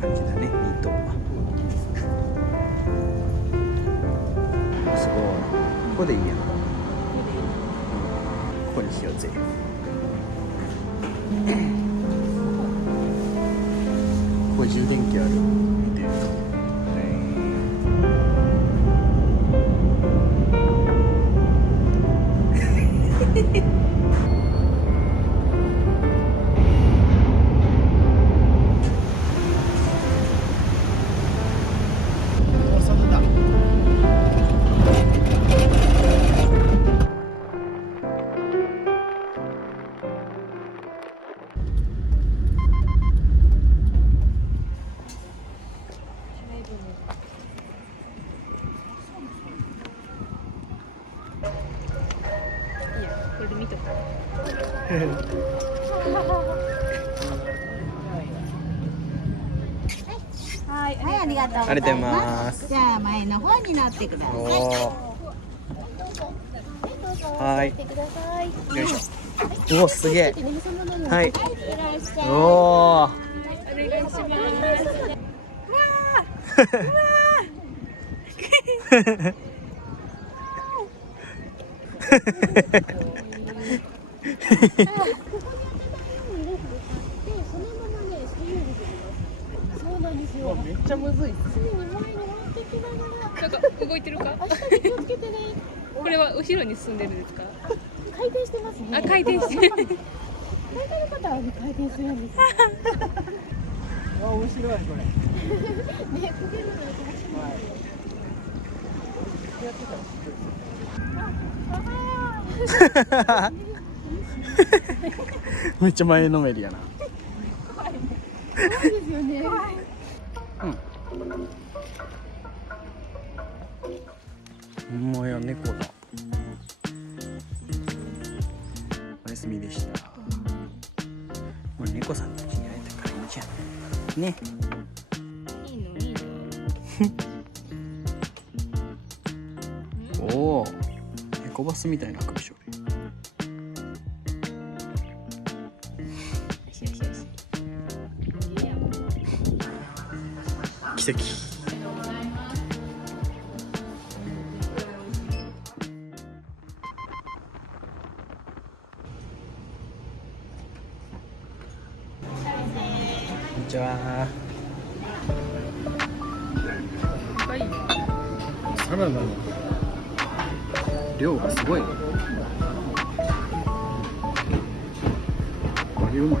感じだね、2頭は。すごい。ここでいいやん。ここにしようぜ。ここ充電器ある。見てると。これで見とこう。はい、はい、ありがとうございます。ありがとうございます。じゃあ前の方に乗ってください。はい。よいしょ。おお、すげえ。はい。おお。お願いします。そうなんですよ。めっちゃむずい。常に前に持ってきながら。なんか動いてるか。足だけ気をつけてね。これは後ろに進んでるんですか。回転してますね。あ、回転してる。大体の方はね、回転するんですよ。あ、面白いこれ。ね、こけるのがめっちゃ前のめりやな。怖いですよね。うん。もうや猫だ。おやすみでした。これ猫さんたちに会えたからいいじゃん。ね。いいのいいの。おお。エコバスみたいな首絞り。よしよしよし。奇跡。こんにちは。はい。サラダの量がすごいね。バリうまい。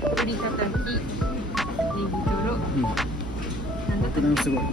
鶏たたき、ネギトロ、うん。なんだったっ爆弾すごい。け、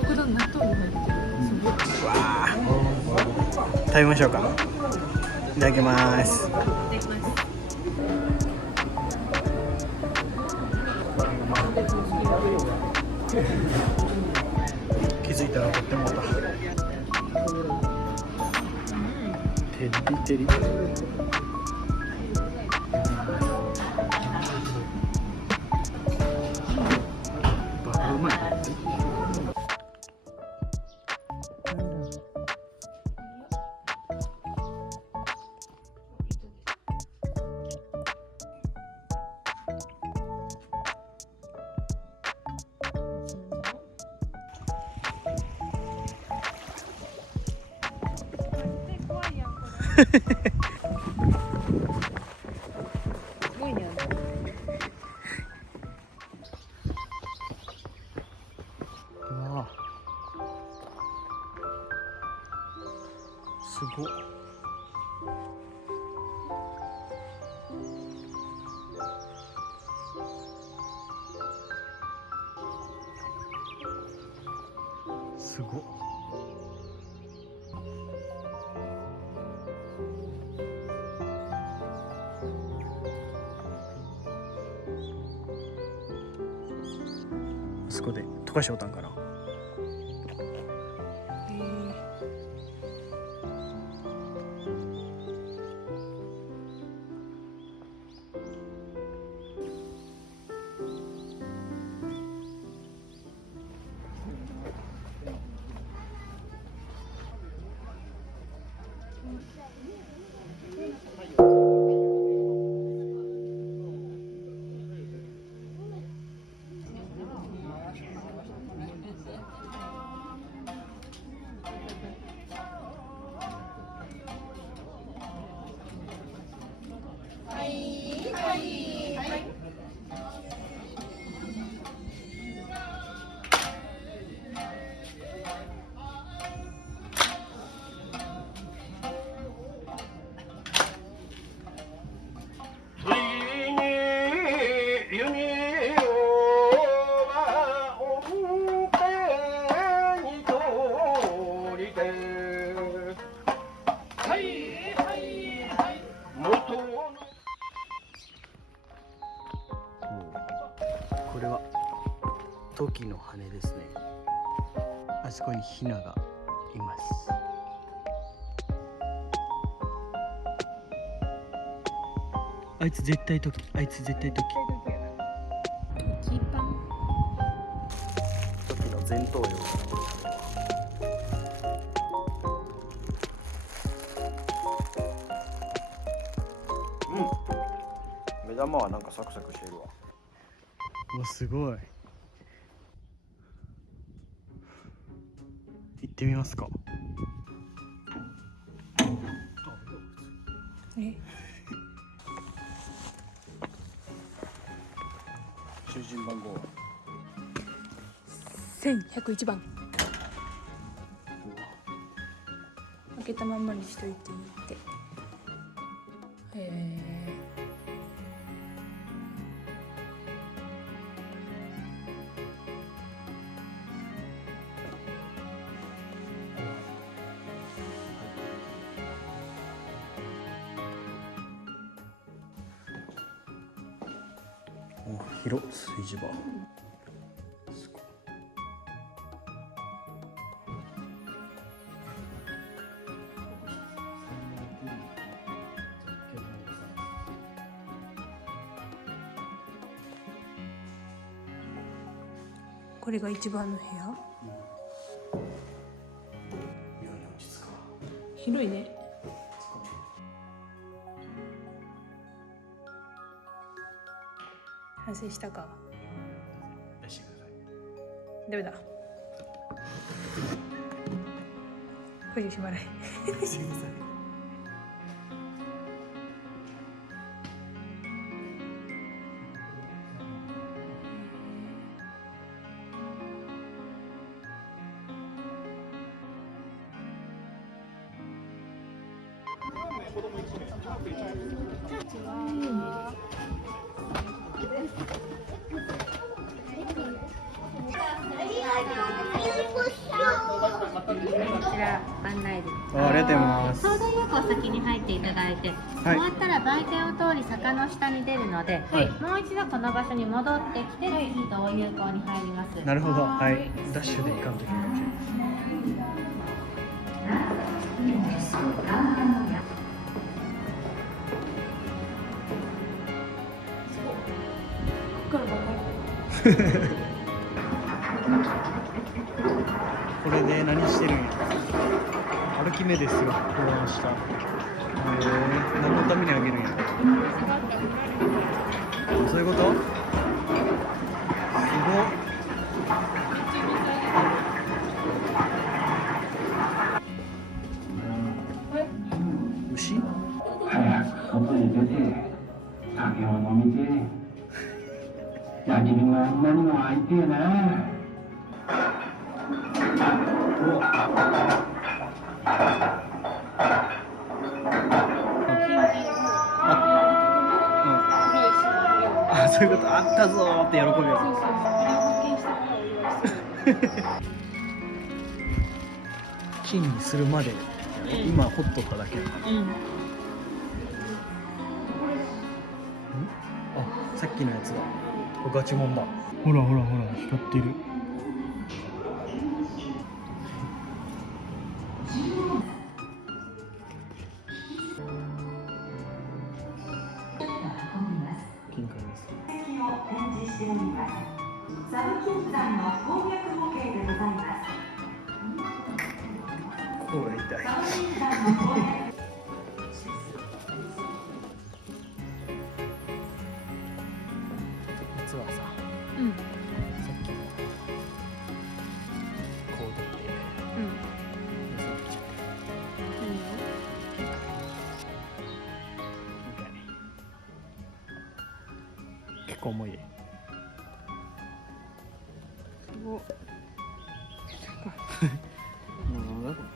爆弾納豆に入ってる。すごい。わあ。食べましょうか。いただきます。いただきます。気づいたらとってもた。テリテリ。バカうまい。すごいね。うわあ。すごっ。すごっ。あそこで溶かしおったんかな。これはトキの羽ですね。あそこにヒナがいます。あいつ絶対トキ、あいつ絶対トキ。キパン。トキの前頭葉。目玉はなんかサクサクしてるわ。もうすごい。行ってみますか。え、囚人番号は1101番。開けたまんまにしといていいって。へえ。お、広い炊事場。すごい。これが一番の部屋。妙に落ち着くわ。広いね。反省したか。出してください。ダメだ。補充しまない。出してください。こちら案内です。ありがとうございます。総大横を先に入っていただいて、終わったら売店を通り坂の下に出るので、はいもう一度この場所に戻ってきて、次同友好に入ります。なるほど。はい。ダッシュで行かんといけない。これで何してるんや。歩き目ですよ。考案した。何のためにあげるんや。そういうこと？すごっ。牛？早く外に出て酒を飲みて矢切があんなにも会いてえな。あ、そういうこと。あったぞーって喜ぶよ。金にするまで今ほっとっただけやから。あ、さっきのやつだ。ガチモンだ。ほらほらほら、光ってる。金塊です。ここが痛い。実はさ、うん。さっきのコードってうん。盗んできちゃっていいよ。みたい。結構重いで。お。なんだこれ。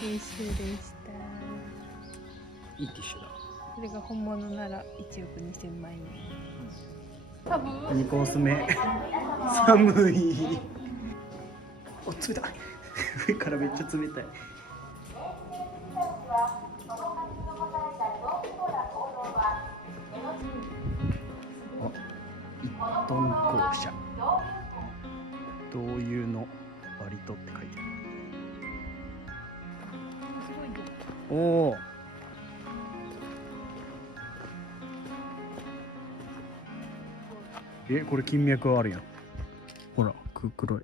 練習でした。いいティッシュだ。これが本物なら1億2000万円。多分。 2コース目。寒い。お、冷たい。上からめっちゃ冷たい。校舎導遊のバリ島って書いてある。おお、これ金脈あるやん。ほら黒い。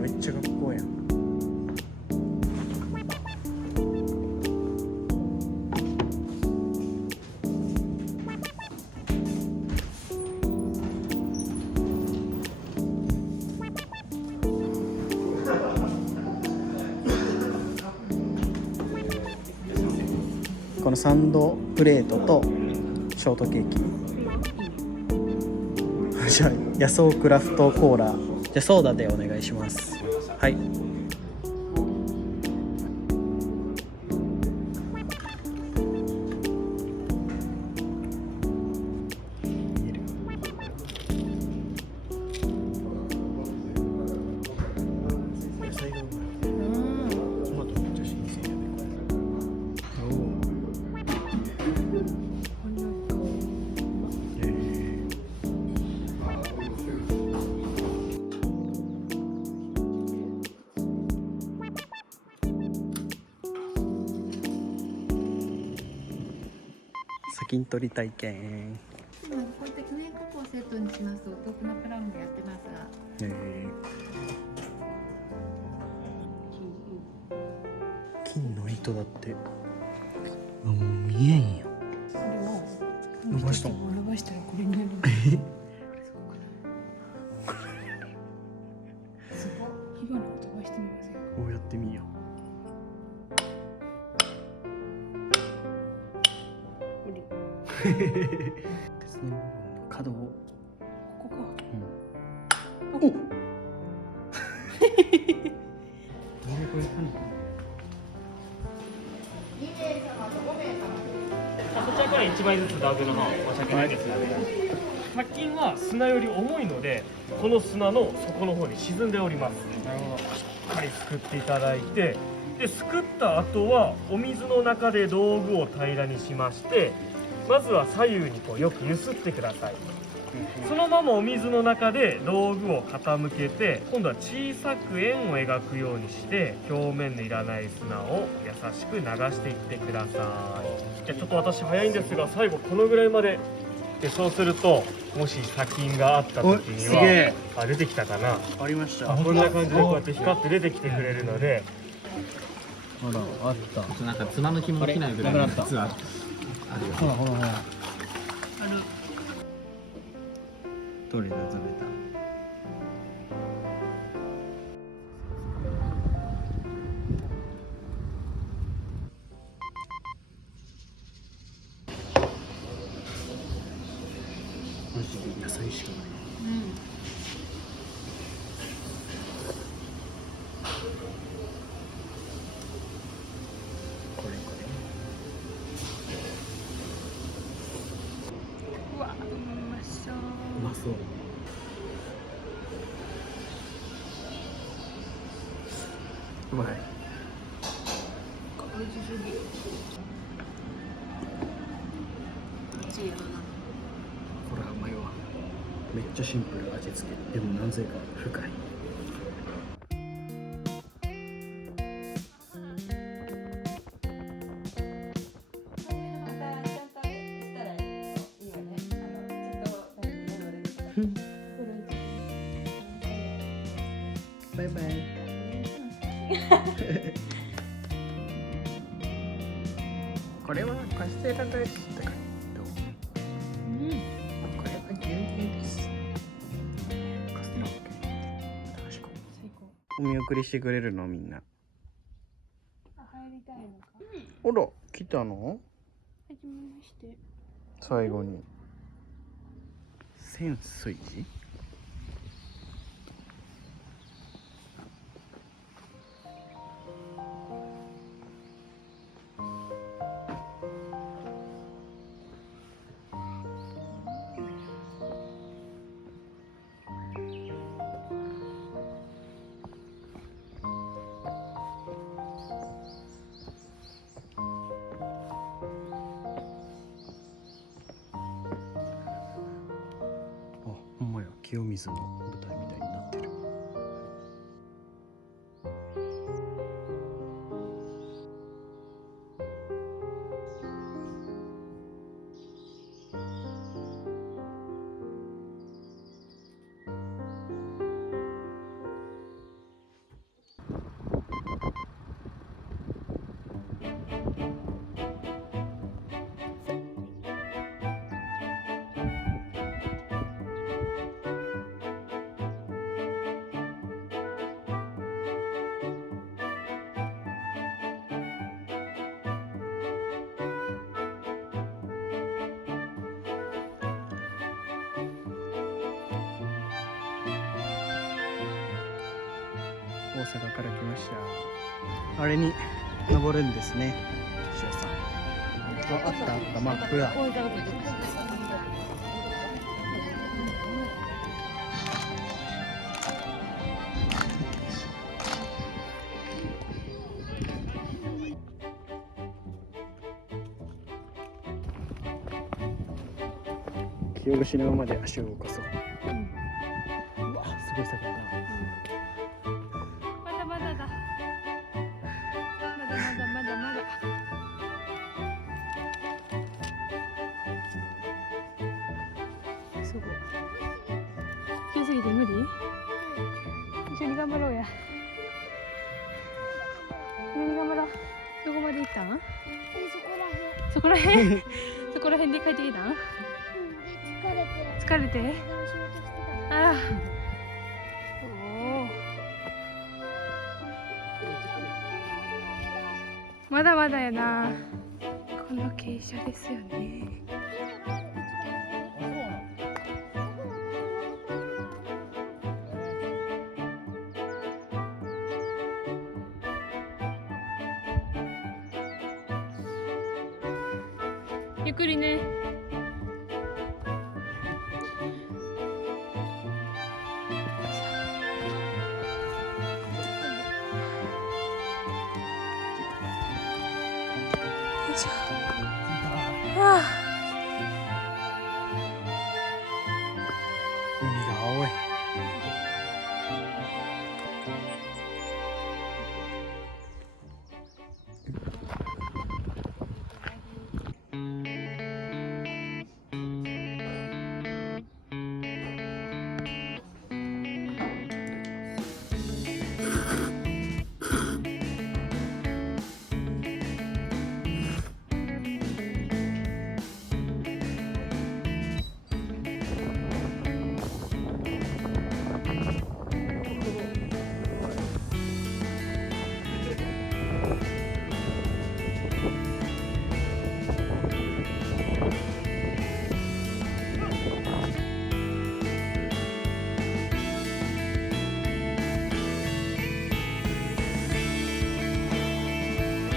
めっちゃ学校やん。このサンドプレートとショートケーキじゃあ野草クラフトコーラ、じゃあソーダでお願いします。はい。野菜がうまい。トマトめっちゃ新鮮やね。先ん取り体験。今こうやって記念クーポンセットにしますとお得なプランもやってますが。金の糸だって。もう見えんよ。これを伸ばしたの。伸ばしたらこれになる。すごい。火花を飛ばしてみませんか。こうやってみよこれう。鉄の部分の角を。ここか。お。なんでこれこちらから1枚ずつ道具の方申し訳ないですが、100均は砂より重いのでこの砂の底の方に沈んでおります。なるほど。しっかりすくっていただいて、ですくった後はお水の中で道具を平らにしまして、まずは左右にこうよく揺すってください。そのままお水の中で道具を傾けて、今度は小さく円を描くようにして表面のいらない砂を優しく流していってください。じゃあちょっと私早いんですが、最後このぐらいまで。でそうすると、もし砂金があった時におすげえは出てきたかな。ありました。こんな感じでこうやって光って出てきてくれるので、あら、あった。なんかつまむ気も起きないぐらいのやつはあるよ。ほらほらほら。ある。取れた取れた。マジで野菜しかない。これこうわ、うまそう。れ。うまそう。うまい。美味しすぎ。熱いよな。これはうまいわ。めっちゃシンプル味付け。でもなぜか深い。バイバイ。これはカステラですって書いてある。これは牛乳です。カステラ OK。確か。最高。お見送りしてくれるのみんな。あ、入りたいのか。ほら、来たの？はじめまして。最後に。潜水士？清水の舞台みたいになってる。大阪から来ました。あれに登るんですね、岸尾さん。あったあった、マップだ。清串沼まで足を動かそう。うわ、すごい坂だな。まだまだだ。まだまだまだまだ。すごい。急すぎて無理？一緒に頑張ろうや。一緒に頑張ろう。どこまで行ったん？そこらへん。そこらへんで帰ってきたん？疲れて？ああ。まだまだやな。この傾斜ですよね。ゆっくりね。はあ、海が青い。